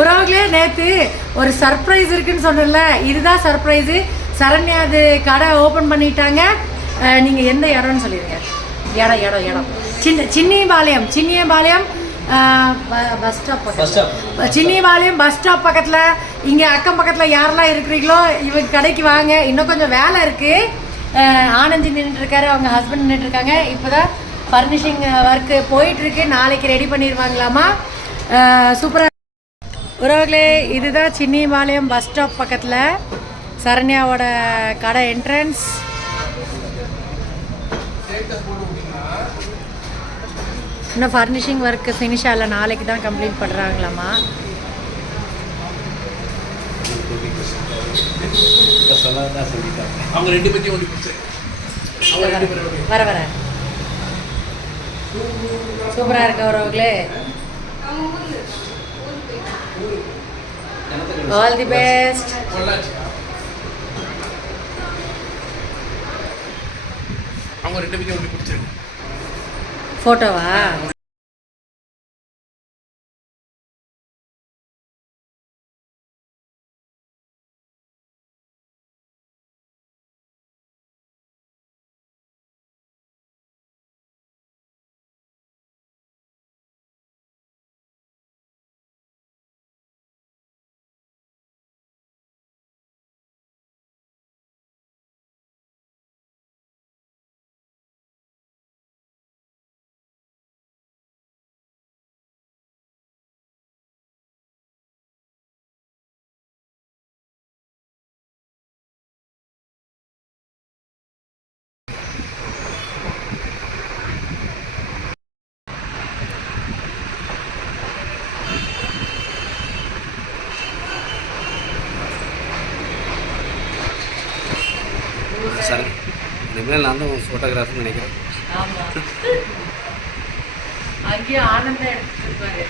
உறவுகளே நேற்று ஒரு சர்ப்ரைஸ் இருக்குன்னு சொன்னல, இதுதான் சர்ப்ரைஸு. சரண்யா அது கடை ஓப்பன் பண்ணிட்டாங்க. நீங்கள் எந்த இடம்னு சொல்லிடுங்க. இடம் சின்னிபாளையம் பஸ் ஸ்டாப் சின்னிபாளையம் பஸ் ஸ்டாப் பக்கத்தில். இங்கே அக்கம் பக்கத்தில் யாரெல்லாம் இருக்கிறீங்களோ இவங்க கடைக்கு வாங்க. இன்னும் கொஞ்சம் வேலை இருக்குது. ஆனந்தி நின்றுட்டுருக்காரு, அவங்க ஹஸ்பண்ட் நின்றுட்டுருக்காங்க. இப்போ தான் ஃபர்னிஷிங் ஒர்க்கு போயிட்டுருக்கு. நாளைக்கு ரெடி பண்ணிடுவாங்களாமா. சூப்பராக உறவுகளே, இதுதான் சின்னிபாளையம் பஸ் ஸ்டாப் பக்கத்தில் சரண்யாவோட கடை என்ட்ரன்ஸ். இன்னும் ஃபர்னிஷிங் ஒர்க்கு ஃபினிஷ் ஆகலை, நாளைக்கு தான் கம்ப்ளீட் பண்ணுறாங்களாமா. வர சூப்பராக இருக்க உறவுகளே. All the best. ஃபோட்டோவா? சார் இனிமேல் நான் தான் ஃபோட்டோகிராஃபர்னு நினைக்கிறேன். ஆமாம், அங்கேயும் ஆனந்தம் எடுத்துட்டு இருப்பாரு.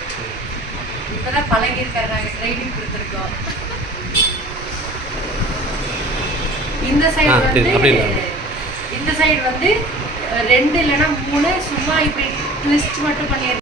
இப்போதான் பழகிருக்காரு, நாங்கள் ட்ரைனிங் கொடுத்துருக்கோம். இந்த சைடு வந்து 2 இல்லைன்னா 3 சும்மா இப்படி ட்விஸ்ட் மட்டும் பண்ணியிருக்கோம்.